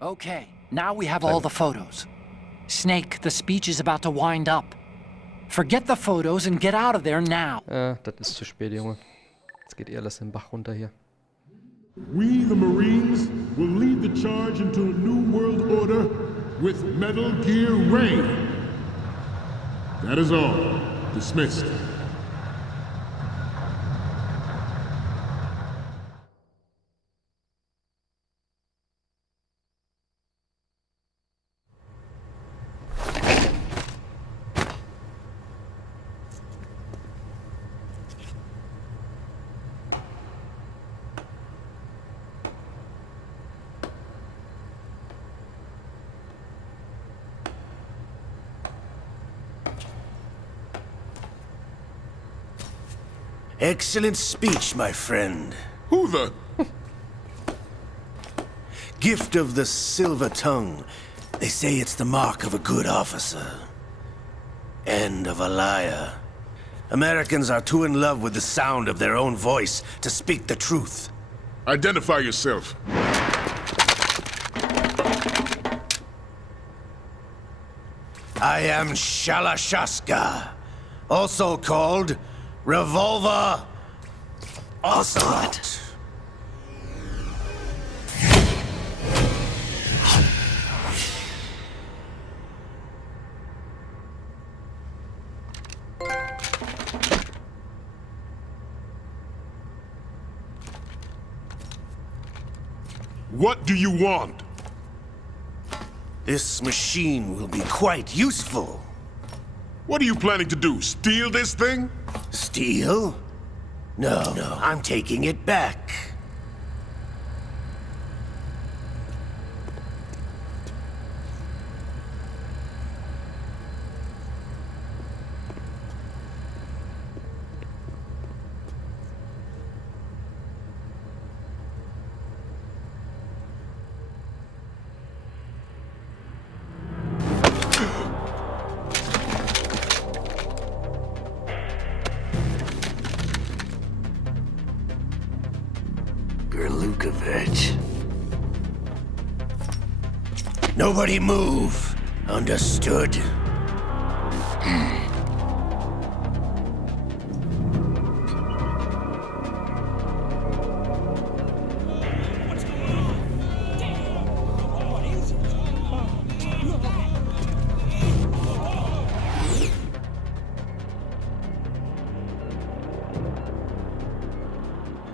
Okay, now we have all the photos. Snake, the speech is about to wind up. Forget the photos and get out of there now. Das ist zu spät, Junge. Jetzt geht eh alles den Bach runter hier. We, the Marines, will lead the charge into a new world order with Metal Gear Ray. That is all. Dismissed. Excellent speech, my friend. Who the... Gift of the silver tongue. They say it's the mark of a good officer. And of a liar. Americans are too in love with the sound of their own voice to speak the truth. Identify yourself. I am Shalashaska, also called Revolver Ocelot. What do you want? This machine will be quite useful. What are you planning to do? Steal this thing? Steal? No, I'm taking it back. Nobody move. Understood?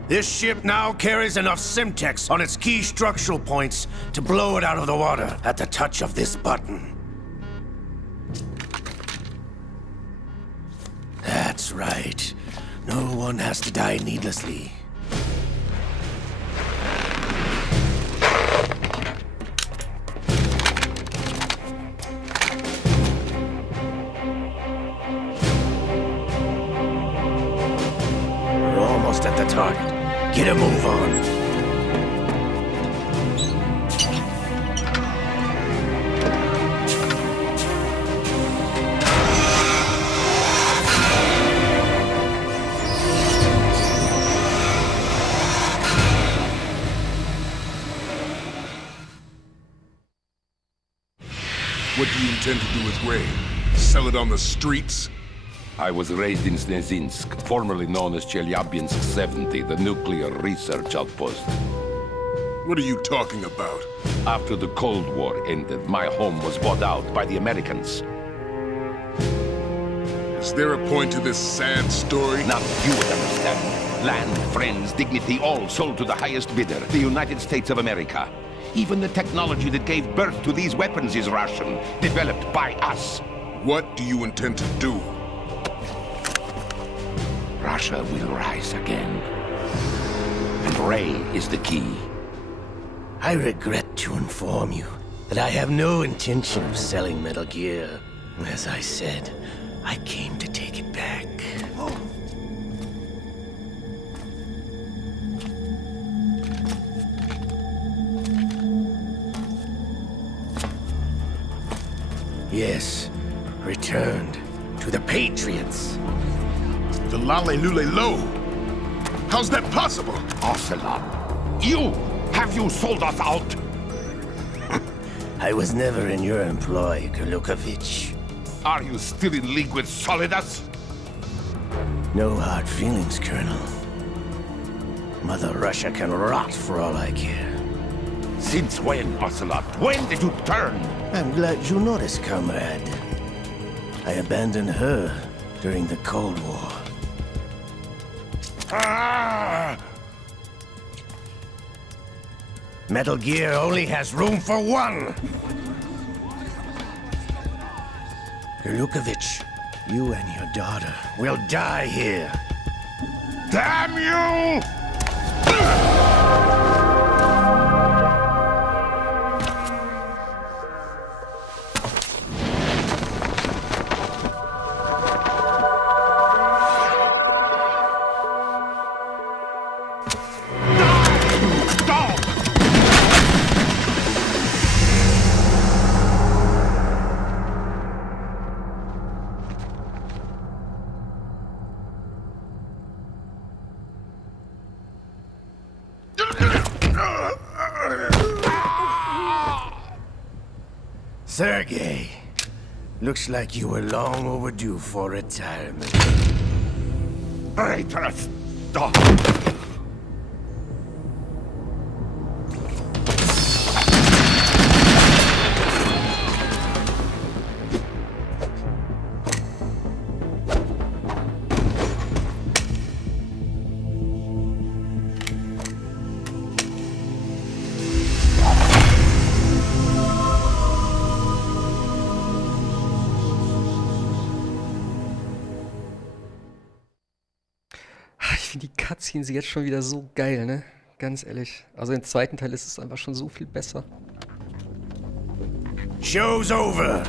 This ship now carries enough Simtex on its key structural points to blow it out of the water at the touch of this button. That's right. No one has to die needlessly. We're almost at the target. Get a move on. What do you intend to do with Ray? Sell it on the streets? I was raised in Snezinsk, formerly known as Chelyabinsk 70, the nuclear research outpost. What are you talking about? After the Cold War ended, my home was bought out by the Americans. Is there a point to this sad story? Now you would understand. Land, friends, dignity, all sold to the highest bidder, the United States of America. Even the technology that gave birth to these weapons is Russian, developed by us. What do you intend to do? Russia will rise again. And Ray is the key. I regret to inform you that I have no intention of selling Metal Gear. As I said, I came to take it back. Yes, returned to the Patriots. The Lale Lule Lo? How's that possible? Ocelot, you! Have you sold us out? I was never in your employ, Golukovich. Are you still in league with Solidas? No hard feelings, Colonel. Mother Russia can rot for all I care. Since when, Ocelot? When did you turn? I'm glad you noticed, comrade. I abandoned her during the Cold War. Ah! Metal Gear only has room for one! Golukovich, you and your daughter will die here. Damn you! Sergei, looks like you were long overdue for retirement. Traitorous dog! Ich finde die Cutscenes jetzt schon wieder so geil, ne? Ganz ehrlich. Also im zweiten Teil ist es einfach schon so viel besser. Show's over.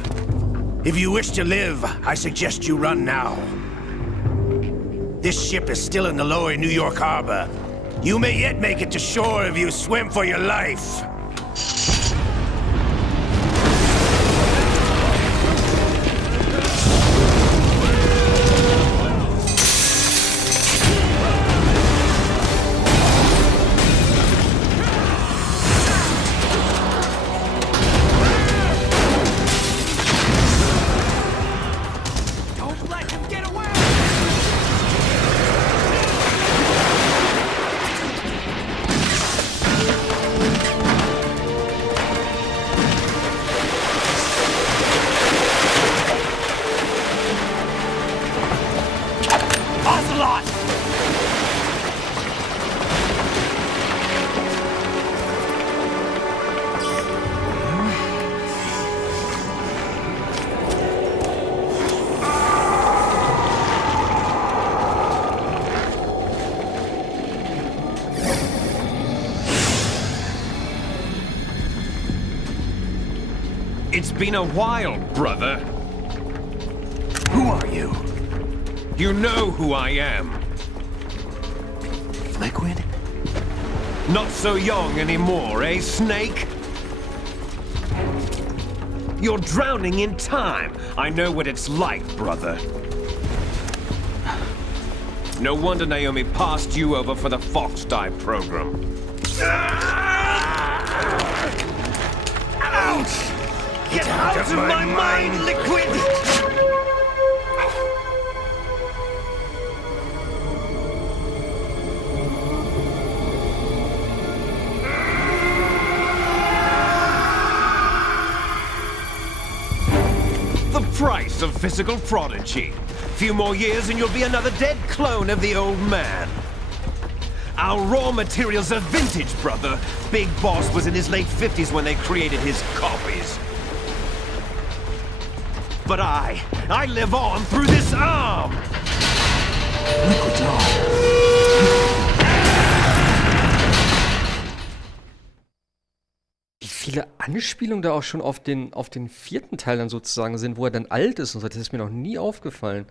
If you wish to live, I suggest you run now. This ship is still in the lower New York harbor. You may yet make it to shore if you swim for your life. It's been a while, brother. Who are you? You know who I am. Liquid? Not so young anymore, eh, Snake? You're drowning in time. I know what it's like, brother. No wonder Naomi passed you over for the Fox Die program. Ouch! Get out of my mind, Liquid! The price of physical prodigy. Few more years and you'll be another dead clone of the old man. Our raw materials are vintage, brother. Big Boss was in his late 50s when they created his copies. But I live on through this arm! Liquid's arm. Wie viele Anspielungen da auch schon auf den vierten Teil dann sozusagen sind, wo er dann alt ist und so, das ist mir noch nie aufgefallen.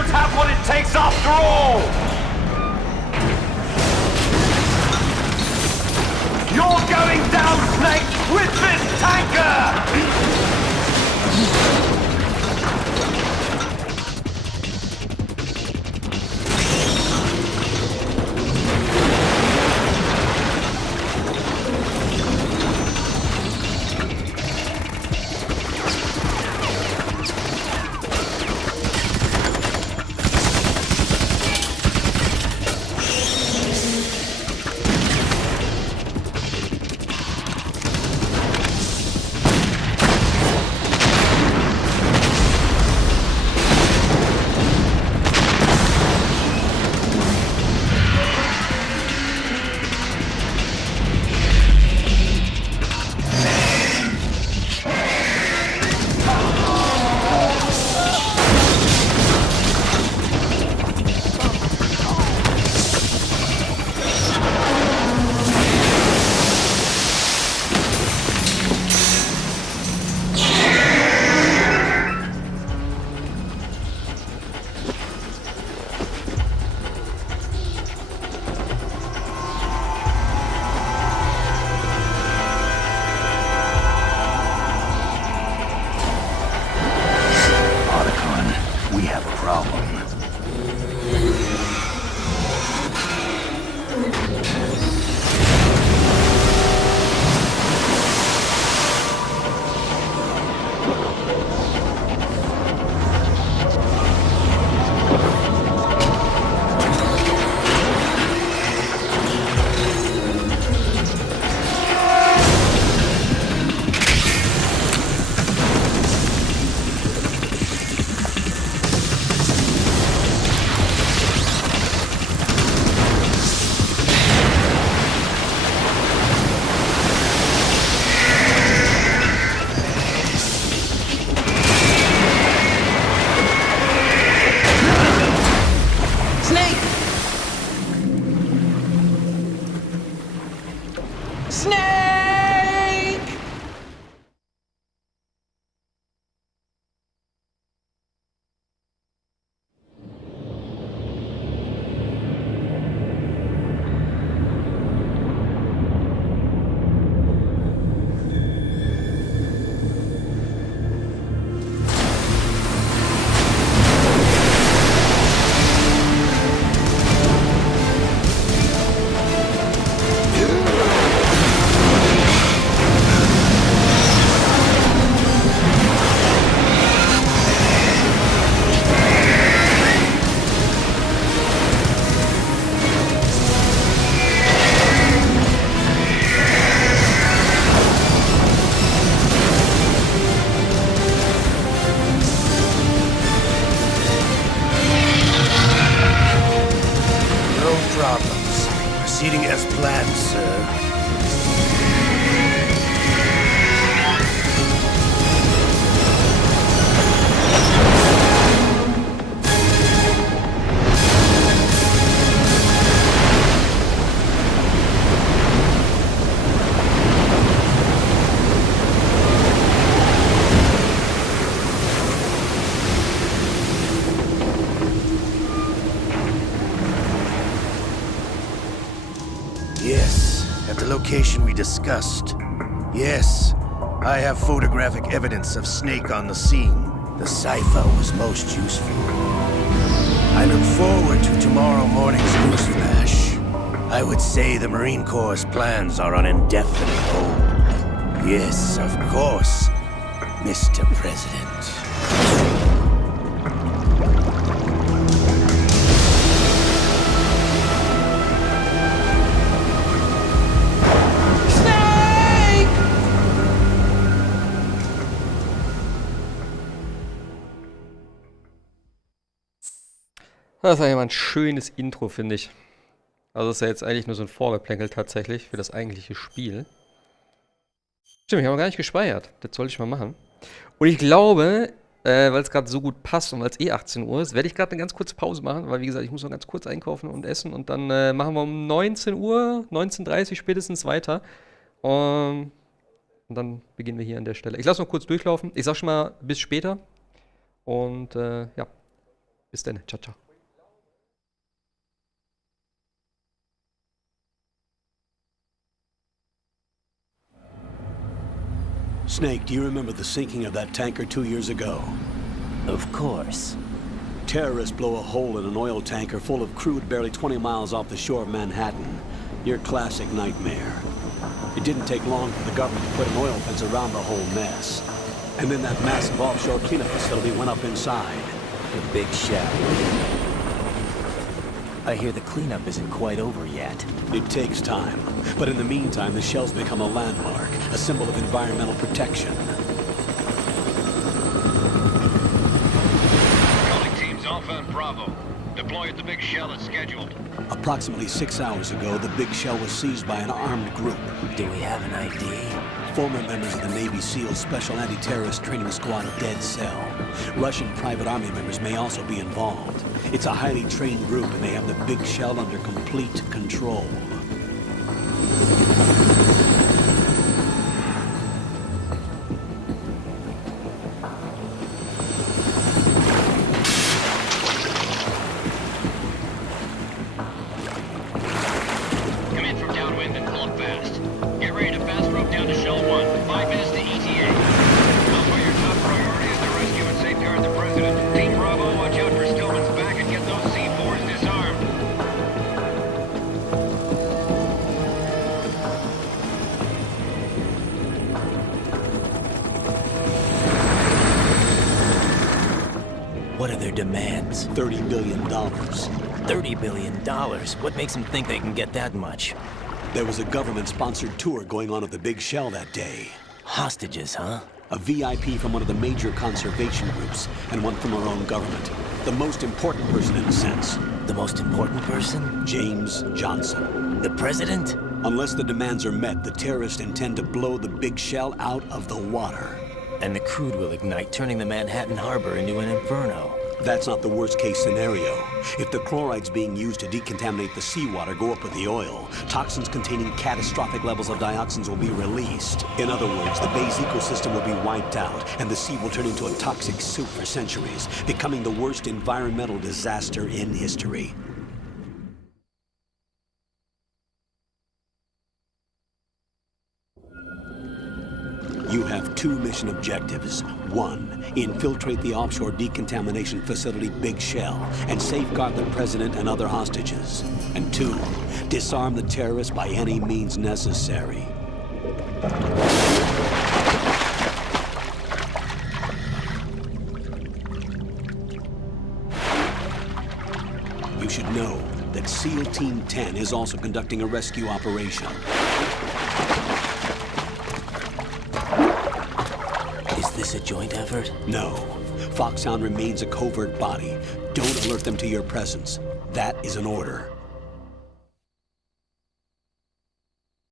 don't have what it takes after all! You're going down, Snake, with this tanker! Proceeding as planned, sir. Yes, at the location we discussed. Yes, I have photographic evidence of Snake on the scene. The cipher was most useful. I look forward to tomorrow morning's newsflash. I would say the Marine Corps' plans are on indefinite hold. Yes, of course, Mr. President. Das ist ja ein schönes Intro, finde ich. Also das ist ja jetzt eigentlich nur so ein Vorgeplänkel tatsächlich für das eigentliche Spiel. Stimmt, ich habe gar nicht gespeichert. Das sollte ich mal machen. Und ich glaube, weil es gerade so gut passt und weil es eh 18 Uhr ist, werde ich gerade eine ganz kurze Pause machen, weil wie gesagt, ich muss noch ganz kurz einkaufen und essen und dann machen wir um 19 Uhr, 19:30 Uhr spätestens weiter. Und dann beginnen wir hier an der Stelle. Ich lasse noch kurz durchlaufen. Ich sag schon mal bis später. Und ja. Bis dann. Ciao, ciao. Snake, do you remember the sinking of that tanker 2 years ago? Of course. Terrorists blow a hole in an oil tanker full of crude barely 20 miles off the shore of Manhattan. Your classic nightmare. It didn't take long for the government to put an oil fence around the whole mess. And then that massive offshore cleanup facility went up inside. The big shell. I hear the cleanup isn't quite over yet. It takes time. But in the meantime, the shell's become a landmark, a symbol of environmental protection. Calling teams Alpha and Bravo. Deploy at the big shell as scheduled. Approximately 6 hours ago, the big shell was seized by an armed group. Do we have an ID? Former members of the Navy SEAL Special Anti-Terrorist Training Squad Dead Cell. Russian private army members may also be involved. It's a highly trained group and they have the big shell under complete control. Come in from downwind and pull up fast. Get ready to fast rope down to Shell 1. 5 minutes to ETA. Alpha, your top priority is to rescue and safeguard the President. Team Bravo, watch out for Stillman's back and get those C4s disarmed. What are their demands? $30 billion. $30 billion. What makes them think they can get that much? There was a government-sponsored tour going on at the big shell that day. Hostages, huh? A VIP from one of the major conservation groups, and one from our own government. The most important person in a sense. The most important person? James Johnson. The president? Unless the demands are met, the terrorists intend to blow the big shell out of the water. And the crude will ignite, turning the Manhattan Harbor into an inferno. That's not the worst-case scenario. If the chlorides being used to decontaminate the seawater go up with the oil, toxins containing catastrophic levels of dioxins will be released. In other words, the bay's ecosystem will be wiped out, and the sea will turn into a toxic soup for centuries, becoming the worst environmental disaster in history. You have 2 mission objectives. 1, infiltrate the offshore decontamination facility Big Shell and safeguard the president and other hostages. And 2, disarm the terrorists by any means necessary. You should know that SEAL Team 10 is also conducting a rescue operation. Is this a joint effort? No. Foxhound remains a covert body. Don't alert them to your presence. That is an order.